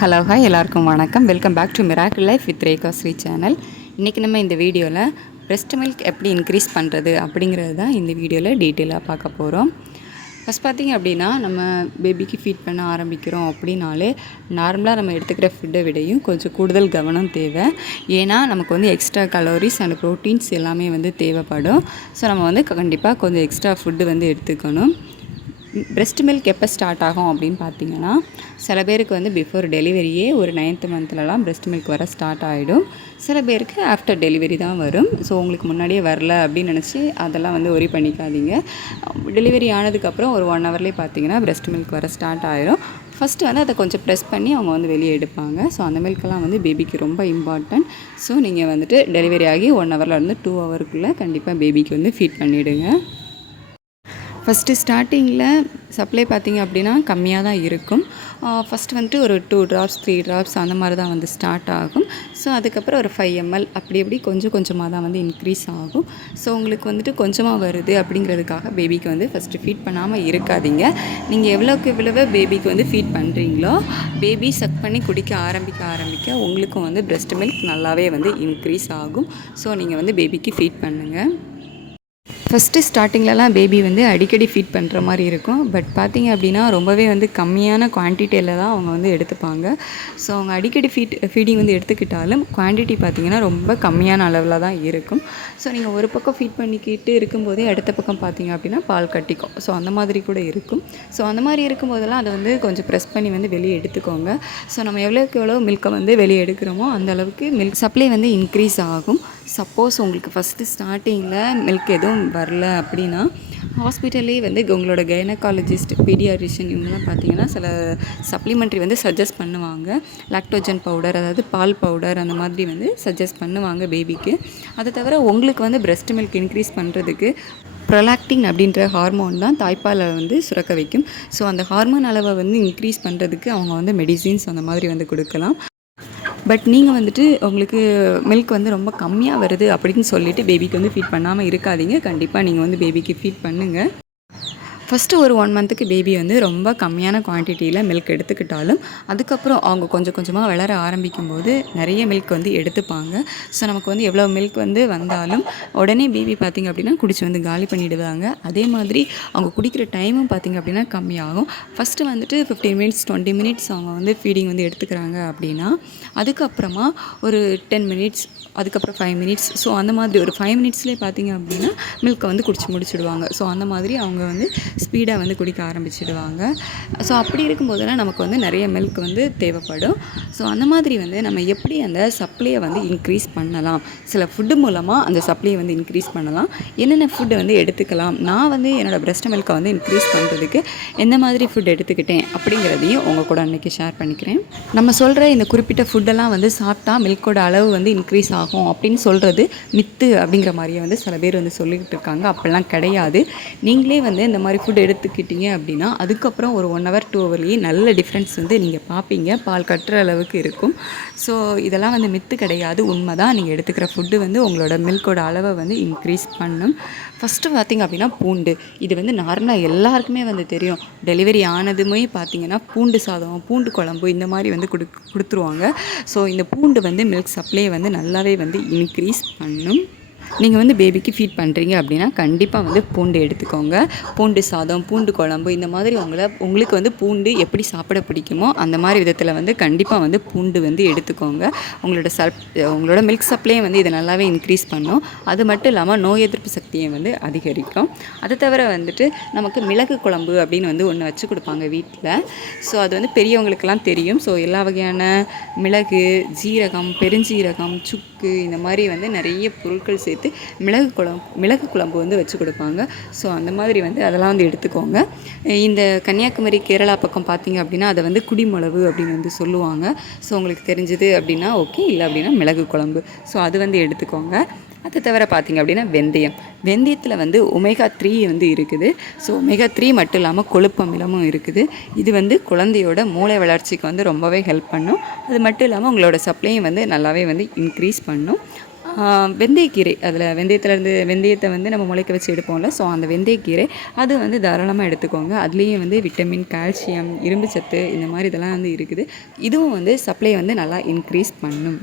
Hello hi எல்லாருக்கும் வணக்கம். Welcome back to miracle life with Rekha Sri channel. இன்றைக்கி நம்ம இந்த வீடியோவில் பிரஸ்ட் மில்க் எப்படி இன்க்ரீஸ் பண்ணுறது அப்படிங்கிறது தான் இந்த வீடியோவில் டீட்டெயிலாக பார்க்க போகிறோம். ஃபஸ்ட் பார்த்திங்க அப்படின்னா, நம்ம பேபிக்கு ஃபீட் பண்ண ஆரம்பிக்கிறோம் அப்படின்னாலே நார்மலாக நம்ம எடுத்துக்கிற ஃபுட்டை விடையும் கொஞ்சம் கூடுதல் கவனம் தேவை. ஏன்னா நமக்கு வந்து எக்ஸ்ட்ரா கலோரிஸ் அண்ட் ப்ரோட்டீன்ஸ் எல்லாமே வந்து தேவைப்படும். ஸோ நம்ம வந்து கண்டிப்பாக கொஞ்சம் எக்ஸ்ட்ரா ஃபுட்டு வந்து எடுத்துக்கணும். பிரெஸ்ட் மில்க் எப்போ ஸ்டார்ட் ஆகும் அப்படின்னு பார்த்தீங்கன்னா, சில பேருக்கு வந்து பிஃபோர் டெலிவரியே ஒரு 9th மந்த்லலாம் பிரெஸ்ட் மில்க் வர ஸ்டார்ட் ஆகிடும். சில பேருக்கு ஆஃப்டர் டெலிவரி தான் வரும். ஸோ உங்களுக்கு முன்னாடியே வரல அப்படின்னு நினச்சி அதெல்லாம் வந்து ஒரி பண்ணிக்காதீங்க. டெலிவரி ஆனதுக்கப்புறம் ஒரு 1 ஹவர்லேயே பார்த்தீங்கன்னா பிரெஸ்ட் மில்க் வர ஸ்டார்ட் ஆகிடும். ஃபஸ்ட்டு வந்து அதை கொஞ்சம் ப்ரெஸ் பண்ணி அவங்க வந்து வெளியே எடுப்பாங்க. ஸோ அந்த மில்க்கெல்லாம் வந்து பேபிக்கு ரொம்ப இம்பார்ட்டன்ட். ஸோ நீங்கள் வந்துட்டு டெலிவரி ஆகி 1 ஹவர்லேருந்து 2 ஹவருக்குள்ளே கண்டிப்பாக பேபிக்கு வந்து ஃபீட் பண்ணிவிடுங்க. ஃபஸ்ட்டு ஸ்டார்டிங்கில் சப்ளை பார்த்திங்க அப்படின்னா கம்மியாக தான் இருக்கும். ஃபஸ்ட்டு வந்துட்டு ஒரு 2 drops 3 drops அந்த மாதிரி தான் வந்து ஸ்டார்ட் ஆகும். ஸோ அதுக்கப்புறம் ஒரு 5 ml அப்படி கொஞ்சம் கொஞ்சமாக தான் வந்து இன்க்ரீஸ் ஆகும். ஸோ உங்களுக்கு வந்துட்டு கொஞ்சமாக வருது அப்படிங்கிறதுக்காக பேபிக்கு வந்து ஃபஸ்ட்டு ஃபீட் பண்ணாமல் இருக்காதீங்க. நீங்கள் எவ்வளோக்கு எவ்வளவு பேபிக்கு வந்து ஃபீட் பண்ணுறீங்களோ, பேபி சக் பண்ணி குடிக்க ஆரம்பிக்க உங்களுக்கும் வந்து பிரெஸ்ட் மில்க் நல்லாவே வந்து இன்க்ரீஸ் ஆகும். ஸோ நீங்கள் வந்து பேபிக்கு ஃபீட் பண்ணுங்கள். ஃபஸ்ட்டு ஸ்டார்டிங்லலாம் பேபி வந்து அடிக்கடி ஃபீட் பண்ணுற மாதிரி இருக்கும். பட் பார்த்திங்க அப்படின்னா ரொம்பவே வந்து கம்மியான குவான்டிட்டியில் தான் அவங்க வந்து எடுத்துப்பாங்க. ஸோ அவங்க அடிக்கடி ஃபீடிங் வந்து எடுத்துக்கிட்டாலும் குவான்டிட்டி பார்த்திங்கன்னா ரொம்ப கம்மியான அளவில் தான் இருக்கும். ஸோ நீங்கள் ஒரு பக்கம் ஃபீட் பண்ணிக்கிட்டு இருக்கும்போதே அடுத்த பக்கம் பார்த்திங்க அப்படின்னா பால் கட்டிக்கும். ஸோ அந்த மாதிரி கூட இருக்கும். ஸோ அந்த மாதிரி இருக்கும்போதெல்லாம் அதை வந்து கொஞ்சம் ப்ரெஸ் பண்ணி வந்து வெளியே எடுத்துக்கோங்க. ஸோ நம்ம எவ்வளோக்கு எவ்வளோ மில்கை வந்து வெளியே எடுக்கிறோமோ அந்த அளவுக்கு மில்க் சப்ளை வந்து இன்க்ரீஸ் ஆகும். சப்போஸ் உங்களுக்கு ஃபஸ்ட்டு ஸ்டார்டிங்கில் மில்க் எதுவும் வரல அப்படின்னா ஹாஸ்பிட்டல்லே வந்து உங்களோட கைனகாலஜிஸ்ட் பீடியாட்ரிஷியன் இவங்கெல்லாம் பார்த்தீங்கன்னா சில சப்ளிமெண்ட்ரி வந்து சஜஸ்ட் பண்ணுவாங்க. லாக்டோஜன் பவுடர், அதாவது பால் பவுடர் அந்த மாதிரி வந்து சஜஸ்ட் பண்ணுவாங்க பேபிக்கு. அதை தவிர உங்களுக்கு வந்து பிரெஸ்ட் மில்க் இன்க்ரீஸ் பண்ணுறதுக்கு ப்ரொலாக்டின் அப்படின்ற ஹார்மோன் தான் தாய்ப்பாலை வந்து சுரக்க வைக்கும். ஸோ அந்த ஹார்மோன் அளவை வந்து இன்க்ரீஸ் பண்ணுறதுக்கு அவங்க வந்து மெடிசின்ஸ் அந்த மாதிரி வந்து கொடுக்கலாம். பட் நீங்கள் வந்துட்டு உங்களுக்கு மில்க் வந்து ரொம்ப கம்மியாக வருது அப்படின்னு சொல்லிவிட்டு பேபிக்கு வந்து ஃபீட் பண்ணாமல் இருக்காதீங்க. கண்டிப்பாக நீங்கள் வந்து பேபிக்கு ஃபீட் பண்ணுங்கள். ஃபஸ்ட்டு ஒரு 1 மந்த்துக்கு பேபி வந்து ரொம்ப கம்மியான குவான்டிட்டியில் மில்க் எடுத்துக்கிட்டாலும் அதுக்கப்புறம் அவங்க கொஞ்சம் கொஞ்சமாக வளர ஆரம்பிக்கும்போது நிறைய மில்க் வந்து எடுத்துப்பாங்க. ஸோ நமக்கு வந்து எவ்வளோ மில்க் வந்து வந்தாலும் உடனே பேபி பார்த்திங்க அப்படின்னா குடிச்சு வந்து காலி பண்ணிவிடுவாங்க. அதே மாதிரி அவங்க குடிக்கிற டைமும் பார்த்திங்க அப்படின்னா கம்மியாகும். ஃபஸ்ட்டு வந்துட்டு 15 minutes 20 minutes அவங்க வந்து ஃபீடிங் வந்து எடுத்துக்கிறாங்க அப்படின்னா அதுக்கப்புறமா ஒரு 10 minutes, அதுக்கப்புறம் 5 minutes, ஸோ அந்த மாதிரி ஒரு 5 minutesலேயே பார்த்திங்க அப்படின்னா மில்க்கை வந்து குடிச்சு முடிச்சுடுவாங்க. ஸோ அந்த மாதிரி அவங்க வந்து ஸ்பீடாக வந்து குடிக்க ஆரம்பிச்சிடுவாங்க. ஸோ அப்படி இருக்கும்போதெல்லாம் நமக்கு வந்து நிறைய மில்க் வந்து தேவைப்படும். ஸோ அந்த மாதிரி வந்து நம்ம எப்படி அந்த சப்ளையை வந்து இன்க்ரீஸ் பண்ணலாம், சில ஃபுட்டு மூலமாக அந்த சப்ளையை வந்து இன்க்ரீஸ் பண்ணலாம், என்னென்ன ஃபுட்டு வந்து எடுத்துக்கலாம், நான் வந்து என்னோடய பிரெஸ்ட் மில்க்கை வந்து இன்க்ரீஸ் பண்ணுறதுக்கு எந்த மாதிரி ஃபுட் எடுத்துக்கிட்டேன் அப்படிங்கிறதையும் உங்கள் கூட அன்றைக்கி ஷேர் பண்ணிக்கிறேன். நம்ம சொல்கிற இந்த குறிப்பிட்ட ஃபுட்டெல்லாம் வந்து சாப்பிட்டா மில்கோட அளவு வந்து இன்க்ரீஸ் ஆகும் அப்படின்னு சொல்கிறது மித்து அப்படிங்கிற மாதிரியே வந்து சில பேர் வந்து சொல்லிக்கிட்டு இருக்காங்க. அப்படிலாம் கிடையாது. நீங்களே வந்து இந்த மாதிரி ஃபுட் எடுத்துக்கிட்டீங்க அப்படின்னா அதுக்கப்புறம் ஒரு 1 hour 2 hourலேயே நல்ல டிஃப்ரென்ஸ் வந்து நீங்கள் பார்ப்பீங்க. பால் கட்டுற அளவுக்கு இருக்கும். ஸோ இதெல்லாம் வந்து மித்து கிடையாது, உண்மை தான். நீங்கள் எடுத்துக்கிற ஃபுட்டு வந்து உங்களோட மில்கோட அளவை வந்து இன்க்ரீஸ் பண்ணும். ஃபஸ்ட்டு பார்த்திங்க அப்படின்னா பூண்டு, இது வந்து நார்மலாக எல்லாருக்குமே வந்து தெரியும். டெலிவரி ஆனதுமே பார்த்திங்கன்னா பூண்டு சாதம், பூண்டு குழம்பு இந்த மாதிரி வந்து கொடுத்துருவாங்க. ஸோ இந்த பூண்டு வந்து மில்க் சப்ளையை வந்து நல்லாவே வந்து இன்க்ரீஸ் பண்ணும். நீங்கள் வந்து பேபிக்கு ஃபீட் பண்ணுறீங்க அப்படின்னா கண்டிப்பாக வந்து பூண்டு எடுத்துக்கோங்க. பூண்டு சாதம், பூண்டு குழம்பு இந்த மாதிரி உங்களுக்கு வந்து பூண்டு எப்படி சாப்பிட பிடிக்குமோ அந்த மாதிரி விதத்தில் வந்து கண்டிப்பாக வந்து பூண்டு வந்து எடுத்துக்கோங்க. உங்களோட மில்க் சப்ளையை வந்து இது நல்லாவே இன்க்ரீஸ் பண்ணும். அது மட்டும் இல்லாமல் நோய் எதிர்ப்பு சக்தியை வந்து அதிகரிக்கும். அதை தவிர வந்துட்டு நமக்கு மிளகு குழம்பு அப்படின்னு வந்து ஒன்று வச்சு கொடுப்பாங்க வீட்டில். ஸோ அது வந்து பெரியவங்களுக்கெல்லாம் தெரியும். ஸோ எல்லா வகையான மிளகு, ஜீரகம், பெருஞ்சீரகம், சுக்கு இந்த மாதிரி வந்து நிறைய பொருட்கள் சேர்த்து மிளகு குழம்பு வந்து வச்சு கொடுப்பாங்க. ஸோ அந்த மாதிரி வந்து அதெல்லாம் வந்து எடுத்துக்கோங்க. இந்த கன்னியாகுமரி கேரளா பக்கம் பார்த்திங்க அப்படின்னா அதை வந்து குடிமிளகு அப்படின்னு வந்து சொல்லுவாங்க. ஸோ உங்களுக்கு தெரிஞ்சது அப்படின்னா ஓகே, இல்லை அப்படின்னா மிளகு குழம்பு. ஸோ அது வந்து எடுத்துக்கோங்க. அதை தவிர பார்த்திங்க அப்படின்னா வெந்தயத்தில் வந்து ஒமேகா 3 வந்து இருக்குது. ஸோ ஒமேகா 3 மட்டும் இல்லாமல் கொழுப்பு அமிலமும் இருக்குது. இது வந்து குழந்தையோட மூளை வளர்ச்சிக்கு வந்து ரொம்பவே ஹெல்ப் பண்ணும். அது மட்டும் இல்லாமல் உங்களோட சப்ளையும் வந்து நல்லாவே வந்து இன்க்ரீஸ் பண்ணும். வெந்தயக்கீரை, அதில் வெந்தயத்தை வந்து நம்ம முளைக்க வச்சு எடுப்போம்ல, ஸோ அந்த வெந்தயக்கீரை அது வந்து தாராளமாக எடுத்துக்கோங்க. அதுலேயும் வந்து விட்டமின், கால்சியம், இரும்பு சத்து இந்த மாதிரி இதெல்லாம் வந்து இருக்குது. இதுவும் வந்து சப்ளை வந்து நல்லா இன்க்ரீஸ் பண்ணும்.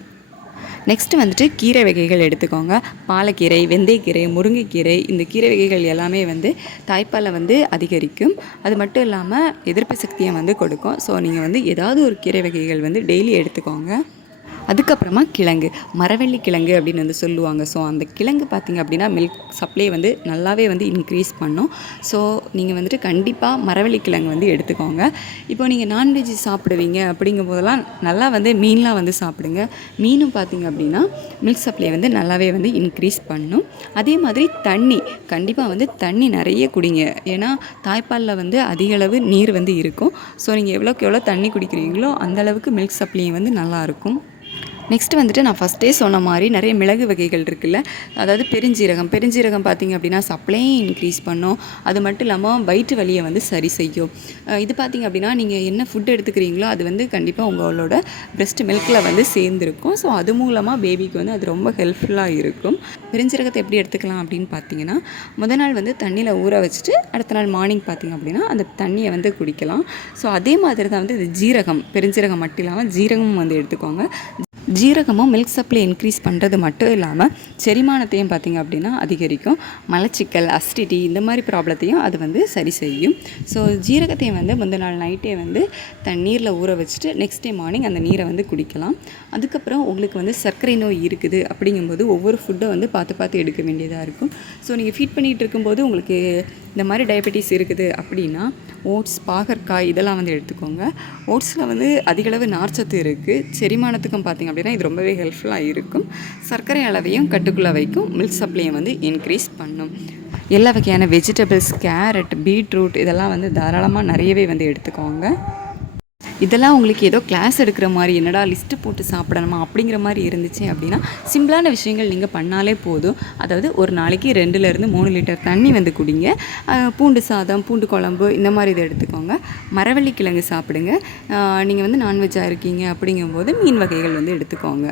நெக்ஸ்ட்டு வந்துட்டு கீரை வகைகள் எடுத்துக்கோங்க. பாலக்கீரை, வெந்தயக்கீரை, முருங்கைக்கீரை, இந்த கீரை வகைகள் எல்லாமே வந்து தாய்ப்பாலை வந்து அதிகரிக்கும். அது மட்டும் இல்லாமல் எதிர்ப்பு சக்தியை வந்து கொடுக்கும். ஸோ நீங்கள் வந்து ஏதாவது ஒரு கீரை வகைகள் வந்து டெய்லி எடுத்துக்கோங்க. அதுக்கப்புறமா கிழங்கு, மரவள்ளி கிழங்கு அப்படின்னு வந்து சொல்லுவாங்க. ஸோ அந்த கிழங்கு பார்த்திங்க அப்படின்னா மில்க் சப்ளை வந்து நல்லாவே வந்து இன்க்ரீஸ் பண்ணும். ஸோ நீங்கள் வந்துட்டு கண்டிப்பாக மரவள்ளி கிழங்கு வந்து எடுத்துக்கோங்க. இப்போ நீங்கள் நான்வெஜ் சாப்பிடுவீங்க அப்படிங்கும் போதெல்லாம் நல்லா வந்து மீன்லாம் வந்து சாப்பிடுங்க. மீனும் பார்த்திங்க அப்படின்னா மில்க் சப்ளை வந்து நல்லாவே வந்து இன்க்ரீஸ் பண்ணும். அதே மாதிரி தண்ணி, கண்டிப்பாக வந்து தண்ணி நிறைய குடிங்க. ஏன்னா தாய்ப்பாலில் வந்து அதிகளவு நீர் வந்து இருக்கும். ஸோ நீங்கள் எவ்வளோக்கு எவ்வளோ தண்ணி குடிக்கிறீங்களோ அந்தளவுக்கு மில்க் சப்ளை வந்து நல்லாயிருக்கும். நெக்ஸ்ட்டு வந்துட்டு நான் ஃபஸ்ட்டே சொன்ன மாதிரி நிறைய மிளகு வகைகள் இருக்குல்ல, அதாவது பெருஞ்சீரகம் பார்த்திங்க அப்படின்னா சப்ளையும் இன்க்ரீஸ் பண்ணும். அது மட்டும் இல்லாமல் வயிற்று வலியை வந்து சரி செய்யும். இது பார்த்திங்க அப்படின்னா நீங்கள் என்ன ஃபுட் எடுத்துக்கிறீங்களோ அது வந்து கண்டிப்பாக உங்களோட பிரெஸ்ட் மில்கில் வந்து சேர்ந்துருக்கும். ஸோ அது மூலமாக பேபிக்கு வந்து அது ரொம்ப ஹெல்ப்ஃபுல்லாக இருக்கும். பெருஞ்சீரகத்தை எப்படி எடுத்துக்கலாம் அப்படின்னு பார்த்தீங்கன்னா, முதல் நாள் வந்து தண்ணியில் ஊற வச்சுட்டு அடுத்த நாள் மார்னிங் பார்த்திங்க அப்படின்னா அந்த தண்ணியை வந்து குடிக்கலாம். ஸோ அதே மாதிரி தான் வந்து இது பெருஞ்சீரகம் மட்டும் இல்லாமல் ஜீரகமும் வந்து எடுத்துக்கோங்க. ஜீரகமும் மில்க் சப்ளை இன்க்ரீஸ் பண்ணுறது மட்டும் இல்லாமல் செரிமானத்தையும் பார்த்திங்க அப்படின்னா அதிகரிக்கும். மலச்சிக்கல், அசிடிட்டி இந்த மாதிரி ப்ராப்ளத்தையும் அது வந்து சரி செய்யும். ஸோ ஜீரகத்தையும் வந்து முந்தின நாள் நைட்டே வந்து தண்ணீரில் ஊற வச்சுட்டு நெக்ஸ்ட் டே மார்னிங் அந்த நீரை வந்து குடிக்கலாம். அதுக்கப்புறம் உங்களுக்கு வந்து சர்க்கரை நோய் இருக்குது அப்படிங்கும்போது ஒவ்வொரு ஃபுட்டை வந்து பார்த்து எடுக்க வேண்டியதாக இருக்கும். ஸோ நீங்கள் ஃபீட் பண்ணிகிட்டு இருக்கும்போது உங்களுக்கு இந்த மாதிரி டயபெட்டிஸ் இருக்குது அப்படின்னா ஓட்ஸ், பாகற்காய் இதெல்லாம் வந்து எடுத்துக்கோங்க. ஓட்ஸில் வந்து அதிகளவு நார்ச்சத்து இருக்குது. செரிமானத்துக்கும் பார்த்திங்க அப்படின்னா இது ரொம்பவே ஹெல்ப்ஃபுல்லாக இருக்கும். சர்க்கரை அளவையும் கட்டுக்குள்ளே வைக்கும். மில்க் சப்ளையும் வந்து இன்க்ரீஸ் பண்ணும். எல்லா வகையான வெஜிடபிள்ஸ், கேரட், பீட்ரூட் இதெல்லாம் வந்து தாராளமாக நிறையவே வந்து எடுத்துக்கோங்க. இதெல்லாம் உங்களுக்கு ஏதோ கிளாஸ் எடுக்கிற மாதிரி, என்னடா லிஸ்ட்டு போட்டு சாப்பிடணுமா அப்படிங்கிற மாதிரி இருந்துச்சு அப்படின்னா சிம்பிளான விஷயங்கள் நீங்கள் பண்ணாலே போதும். அதாவது ஒரு நாளைக்கு 2லேருந்து 3 லிட்டர் தண்ணி வந்து குடிங்க. பூண்டு சாதம், பூண்டு குழம்பு இந்த மாதிரி இதை எடுத்துக்கோங்க. மரவள்ளி கிழங்கு சாப்பிடுங்க. நீங்கள் வந்து நான்வெஜ்ஜாக இருக்கீங்க அப்படிங்கும்போது மீன் வகைகள் வந்து எடுத்துக்கோங்க.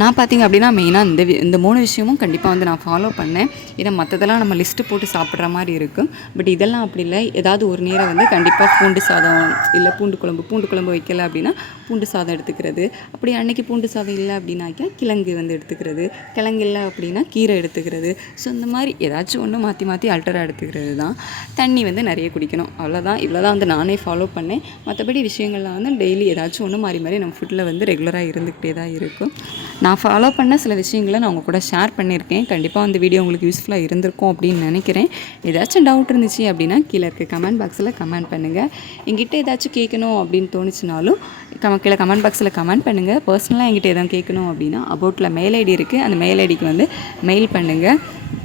நான் பார்த்திங்க அப்படின்னா மெயினாக இந்த 3 விஷயமும் கண்டிப்பாக வந்து நான் ஃபாலோ பண்ணேன். ஏன்னா மற்றதெல்லாம் நம்ம லிஸ்ட்டு போட்டு சாப்பிட்ற மாதிரி இருக்கும். பட் இதெல்லாம் அப்படி இல்லை. ஏதாவது ஒரு நேரம் வந்து கண்டிப்பாக பூண்டு சாதம் இல்லை பூண்டு குழம்பு வைக்கல அப்படின்னா பூண்டு சாதம் எடுத்துக்கிறது. அப்படி அன்றைக்கி பூண்டு சாதம் இல்லை அப்படின்னாக்கா கிழங்கு வந்து எடுத்துக்கிறது. கிழங்கு இல்லை அப்படின்னா கீரை எடுத்துக்கிறது. ஸோ இந்த மாதிரி ஏதாச்சும் ஒன்று மாற்றி அல்டராக எடுத்துக்கிறது தான். தண்ணி வந்து நிறைய குடிக்கணும். அவ்வளோதான். இவ்வளோதான் வந்து நானே ஃபாலோ பண்ணேன். மற்றபடி விஷயங்கள்லாம் வந்து டெய்லி ஏதாச்சும் ஒன்று மாறி நம்ம ஃபுட்டில் வந்து ரெகுலராக இருந்துக்கிட்டே தான் இருக்கும். நான் ஃபாலோ பண்ண சில விஷயங்களை நான் உங்கள் கூட ஷேர் பண்ணியிருக்கேன். கண்டிப்பாக அந்த வீடியோ உங்களுக்கு யூஸ்ஃபுல்லாக இருந்திருக்கும் அப்படின்னு நினைக்கிறேன். ஏதாச்சும் டவுட் இருந்துச்சு அப்படின்னா கீழே இருக்க கமெண்ட் பாக்ஸில் கமெண்ட் பண்ணுங்கள். என்கிட்ட ஏதாச்சும் கேட்கணும் அப்படின்னு தோணுச்சுனாலும் கீழே கமெண்ட் பாக்ஸில் கமெண்ட் பண்ணுங்கள். பர்சனலாக என்கிட்ட எதாவது கேட்கணும் அப்படின்னா அபவுட்டில் மெயில் ஐடி இருக்குது. அந்த மெயில் ஐடிக்கு வந்து மெயில் பண்ணுங்கள்.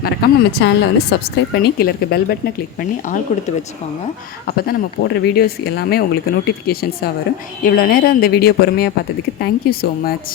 மறக்காமல் நம்ம சேனலை வந்து சப்ஸ்கிரைப் பண்ணி கீழே இருக்க பெல் பட்டனை கிளிக் பண்ணி ஆல் கொடுத்து வச்சுக்கோங்க. அப்போ தான் நம்ம போடுற வீடியோஸ் எல்லாமே உங்களுக்கு நோட்டிஃபிகேஷன்ஸாக வரும். இவ்வளோ நேரம் இந்த வீடியோ பொறுமையாக பார்த்ததுக்கு தேங்க்யூ ஸோ மச்.